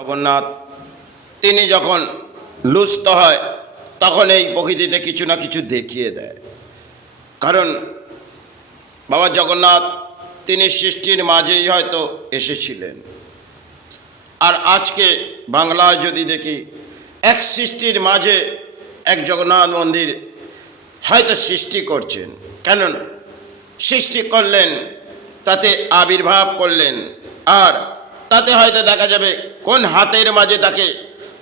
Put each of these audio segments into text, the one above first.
জগন্নাথ তিনি যখন লুপ্ত হয় তখন এই প্রকৃতিতে কিছু না কিছু দেখিয়ে দেয়। কারণ বাবা জগন্নাথ তিনি সৃষ্টির মাঝেই হয়তো এসেছিলেন, আর আজকে বাংলায় যদি দেখি এক সৃষ্টির মাঝে এক জগন্নাথ মন্দির হয়তো সৃষ্টি করছেন। কেন সৃষ্টি করলেন? তাতে আবির্ভাব করলেন, আর তাতে হয়তো দেখা যাবে কোন হাতের মাঝে তাকে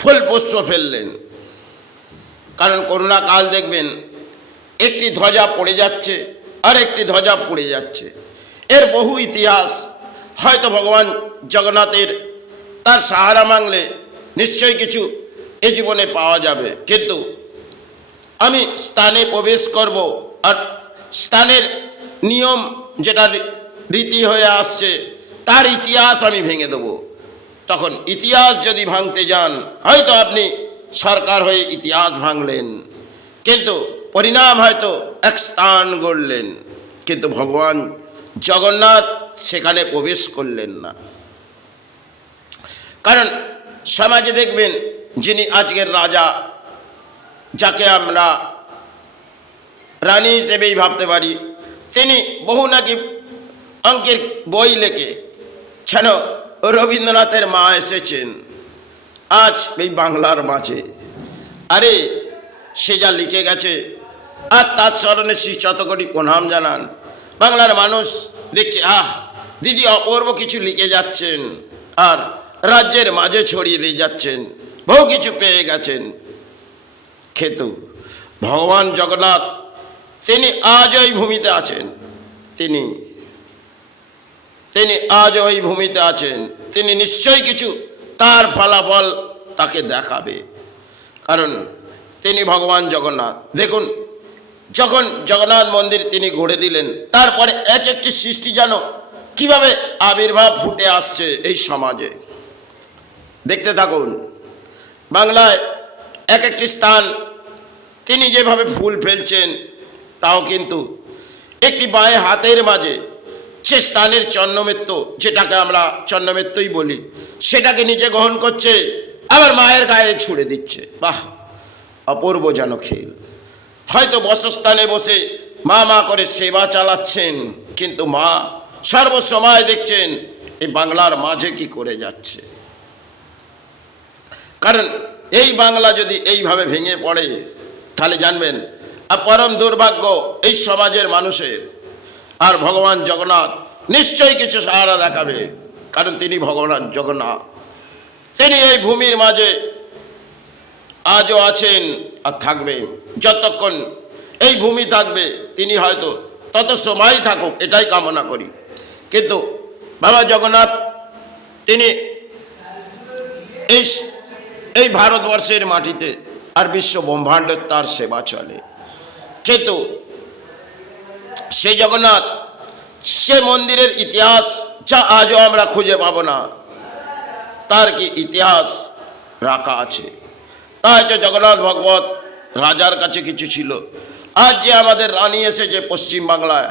ফুল পুষ্প ফেললেন। কারণ করোনা কাল দেখবেন একটি ধ্বজা পড়ে যাচ্ছে আর একটি ধ্বজা পড়ে যাচ্ছে। এর বহু ইতিহাস হয়তো ভগবান জগন্নাথের তার সাহারা মাংলে নিশ্চয়ই কিছু এ জীবনে পাওয়া যাবে। কিন্তু আমি স্থানে প্রবেশ করব, আর স্থানের নিয়ম যেটা রীতি হয়ে আসছে তার ইতিহাস আমি ভেঙে দেব। তখন ইতিহাস যদি ভাঙতে যান, হয়তো আপনি সরকার হয়ে ইতিহাস ভাঙলেন, কিন্তু পরিণাম হয়তো এক স্থান গড়লেন, কিন্তু ভগবান জগন্নাথ সেখানে প্রবেশ করলেন না। কারণ সমাজে দেখবেন যিনি আজকের রাজা, যাকে আমরা রানী হিসেবেই ভাবতে পারি, তিনি বহু নাকি অঙ্কের বই লেখে যেন রবীন্দ্রনাথের মা এসেছেন আজ এই বাংলার মাঝে। আরে সে যা লিখে গেছে, আর তার স্মরণে শ্রী শতকোটি প্রণাম জানান। বাংলার মানুষ দেখছে, দিদি অপূর্ব কিছু লিখে যাচ্ছেন, আর রাজ্যের মাঝে ছড়িয়ে দিয়ে যাচ্ছেন, বহু কিছু পেয়ে গেছেন। কিন্তু ভগবান জগন্নাথ তিনি আজ ওই ভূমিতে আছেন, তিনি আজ ওই ভূমিতে আছেন। তিনি নিশ্চয়ই কিছু তার ফলাফল তাকে দেখাবে, কারণ তিনি ভগবান জগন্নাথ। দেখুন, যখন জগন্নাথ মন্দির তিনি গড়ে দিলেন, তারপরে এক একটি সৃষ্টি যেন কিভাবে আবির্ভাব ফুটে আসছে এই সমাজে। দেখতে থাকুন, বাংলায় এক একটি স্থান তিনি যেভাবে ফুল ফেলছেন, তাও কিন্তু একটি বাঁয়ে হাতের মাঝে সে স্থানের চন্দ্রমিত্র, যেটাকে আমরা চন্দ্রমিত্রই বলি, সেটাকে নিজে গ্রহণ করছে, আবার মায়ের গায়ে ছুড়ে দিচ্ছে। বাহ, অপূর্ব যেন খেল। হয়তো বসস্থানে বসে মা মা করে সেবা চালাচ্ছেন, কিন্তু মা সর্বসময় দেখছেন এই বাংলার মাঝে কি করে যাচ্ছে। কারণ এই বাংলা যদি এইভাবে ভেঙে পড়ে, তাহলে জানবেন পরম দুর্ভাগ্য এই সমাজের মানুষের। আর ভগবান জগন্নাথ নিশ্চয়ই কিছু সাহারা দেখাবে, কারণ তিনি ভগবান জগন্নাথ, তিনি এই ভূমির মাঝে আজও আছেন আর থাকবেন। যতক্ষণ এই ভূমি থাকবে তিনি হয়তো তত সময় থাকুক, এটাই কামনা করি। কিন্তু বাবা জগন্নাথ তিনি এই ভারতবর্ষের মাটিতে আর বিশ্ব ব্রহ্মাণ্ডের তার সেবা চলে। কিন্তু সে জগন্নাথ, সে মন্দিরের ইতিহাস যা আজও আমরা খুঁজে পাব না, তার কি ইতিহাস রাখা আছে। তা হয়তো জগন্নাথ ভগবত রাজার কাছে কিছু ছিল, আজ যে আমাদের রানী এসেছে পশ্চিমবাংলায়,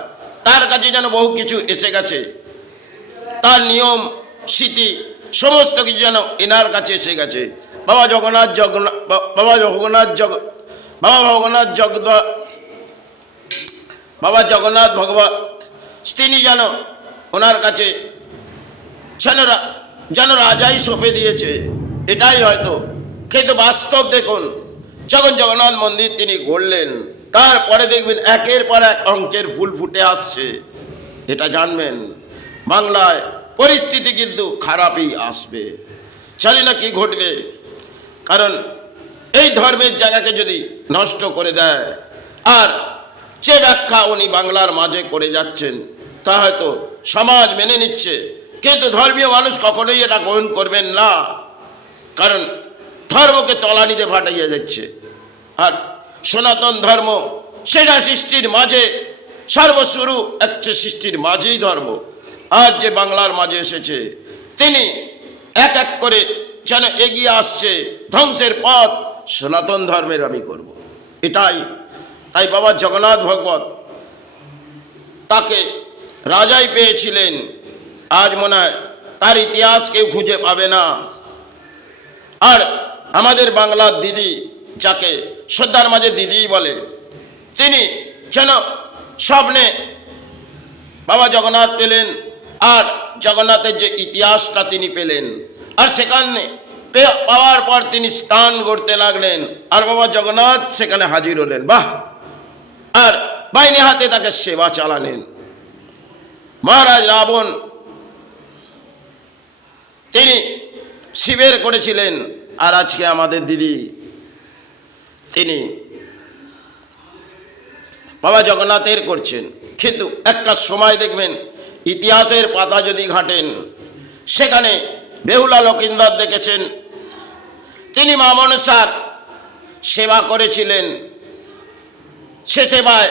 তার কাছে যেন বহু কিছু এসে গেছে, তার নিয়ম স্মৃতি সমস্ত কিছু যেন এনার কাছে এসে গেছে। বাবা জগন্নাথ ভগবত তিনি যেন ওনার কাছে যেন রাজাই সঁপে দিয়েছে, এটাই হয়তো। কিন্তু বাস্তব দেখুন, যখন জগন্নাথ মন্দির তিনি গড়লেন, তারপরে দেখবেন একের পর এক অঙ্কের ফুল ফুটে আসছে। এটা জানবেন বাংলায় পরিস্থিতি কিন্তু খারাপই আসবে, জানি না কি ঘটবে। কারণ এই ধর্মের জায়গাকে যদি নষ্ট করে দেয়, আর যে ব্যাখ্যা উনি বাংলার মাঝে করে যাচ্ছেন, তা হয়তো সমাজ মেনে নিচ্ছে, কিন্তু ধর্মীয় মানুষ কখনোই এটা গ্রহণ করবেন না। কারণ ধর্মকে তলানিতে ফাটাইয়া যাচ্ছে, আর সনাতন ধর্ম সেটা সৃষ্টির মাঝে সর্বশুরু একটা সৃষ্টির মাঝেই ধর্ম। আজ যে বাংলার মাঝে এসেছে, তিনি এক এক করে যেন এগিয়ে আসছে ধ্বংসের পথ। সনাতন ধর্মের আমি করব, এটাই। তাই বাবা জগন্নাথ ভগবত তাকে রাজাই পেয়েছিলেন, আজ মনে হয় তার ইতিহাস কেউ খুঁজে পাবে না। আর আমাদের বাংলার দিদি, যাকে শ্রদ্ধার মাঝে দিদি বলে, তিনি যেন স্বপ্নে বাবা জগন্নাথ পেলেন, আর জগন্নাথের যে ইতিহাসটা তিনি পেলেন, আর সেখানে পাওয়ার পর তিনি স্থান করতে লাগলেন, আর বাবা জগন্নাথ সেখানে হাজির হলেন। বাহ! আর বাইনে হাতে তাকে সেবা চালালেন। মহারাজ রাবণ তিনি শিবের করেছিলেন, আর আজকে আমাদের দিদি তিনি বাবা জগন্নাথের করছেন। কিন্তু একটা সময় দেখবেন, ইতিহাসের পাতা যদি ঘাটেন, সেখানে বেহুলা লকিন্দর দেখেছেন, তিনি মা মনসার সেবা করেছিলেন। সে সেবায়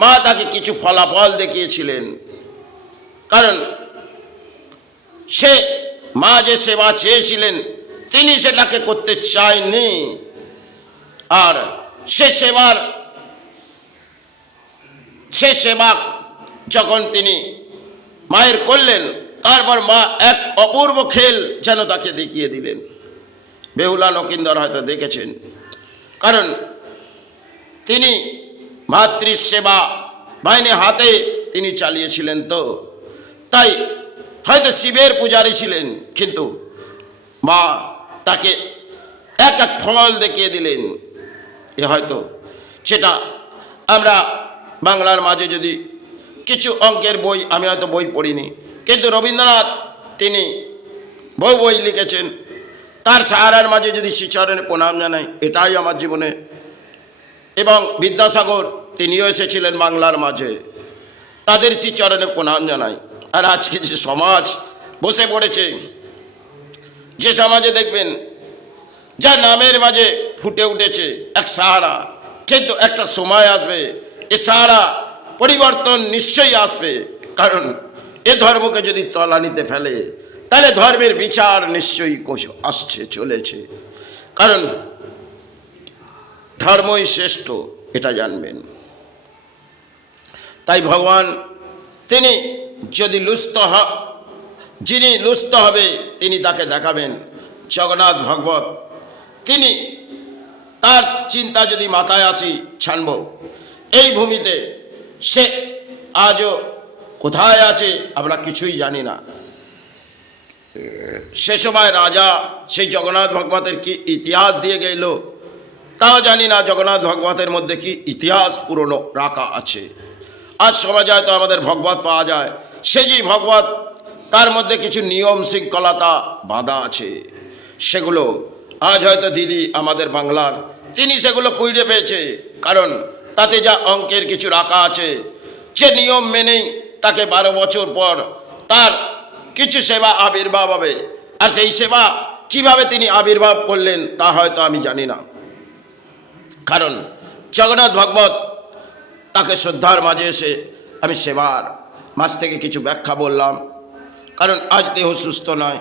মা তাকে কিছু ফলাফল দেখিয়েছিলেন, কারণ সে মা যে সেবা চেয়েছিলেন তিনি সেটাকে করতে চায়নি। আর সে সেবা যখন তিনি মায়ের করলেন, তারপর মা এক অপূর্ব খেল যেন তাকে দেখিয়ে দিলেন। বেহুলা লকিন্দর হয়তো দেখেছেন, কারণ তিনি মাতৃ সেবা বাইনে হাতে তিনি চালিয়েছিলেন, তো তাই হয়তো শিবের পূজারী ছিলেন, কিন্তু মা তাকে এক এক ফল দেখিয়ে দিলেন। এ হয়তো সেটা আমরা বাংলার মাঝে যদি কিছু অঙ্কের বই, আমি হয়তো বই পড়িনি, কিন্তু রবীন্দ্রনাথ তিনি বহু বই লিখেছেন, তার সাহারার মাঝে যদি শ্রীচরণে প্রণাম জানাই, এটাই আমার জীবনে। এবং বিদ্যাসাগর তিনিও এসেছিলেন বাংলার মাঝে, তাদের শ্রীচরণে প্রণাম জানাই। আর আজকে যে সমাজ বসে পড়েছে, যে সমাজে দেখবেন যা নামের মাঝে ফুটে উঠেছে এক সাহারা, কিন্তু একটা সময় আসবে এ সাহারা পরিবর্তন নিশ্চয়ই আসবে। কারণ এ ধর্মকে যদি তলানিতে ফেলে, তাহলে ধর্মের বিচার নিশ্চয়ই আসছে, চলেছে। কারণ ধর্মই শ্রেষ্ঠ, এটা জানবেন। তাই ভগবান তিনি যদি যিনি লুস্থ হবে তিনি তাকে দেখাবেন। জগন্নাথ ভগবত তিনি, তার চিন্তা যদি মাথায় আসি ছাড়ব এই ভূমিতে, সে আজও কোথায় আছে আমরা কিছুই জানি না। সে সময় রাজা সেই জগন্নাথ ভগবতের কি ইতিহাস দিয়ে গেল তাও জানি না। জগন্নাথ ভগবতের মধ্যে কি ইতিহাস পুরনো রাখা আছে। আজ সমাজে হয়তো আমাদের ভগবত পাওয়া যায়, সে যে ভগবত তার মধ্যে কিছু নিয়ম শৃঙ্খলতা বাঁধা আছে, সেগুলো আজ হয়তো দিদি আমাদের বাংলার তিনি সেগুলো খুঁজে পেয়েছে। কারণ তাতে যা অঙ্কের কিছু রাখা আছে, যে নিয়ম মেনেই তাকে 12 বছর পর তার কিছু সেবা আবির্ভাব হবে। আর সেই সেবা কিভাবে তিনি আবির্ভাব করলেন তা হয়তো আমি জানি না। কারণ জগন্নাথ ভগবত তাকে শ্রদ্ধার মাঝে এসে আমি সেবার মাঝ থেকে কিছু ব্যাখ্যা বললাম, কারণ আজ দেহ সুস্থ নয়।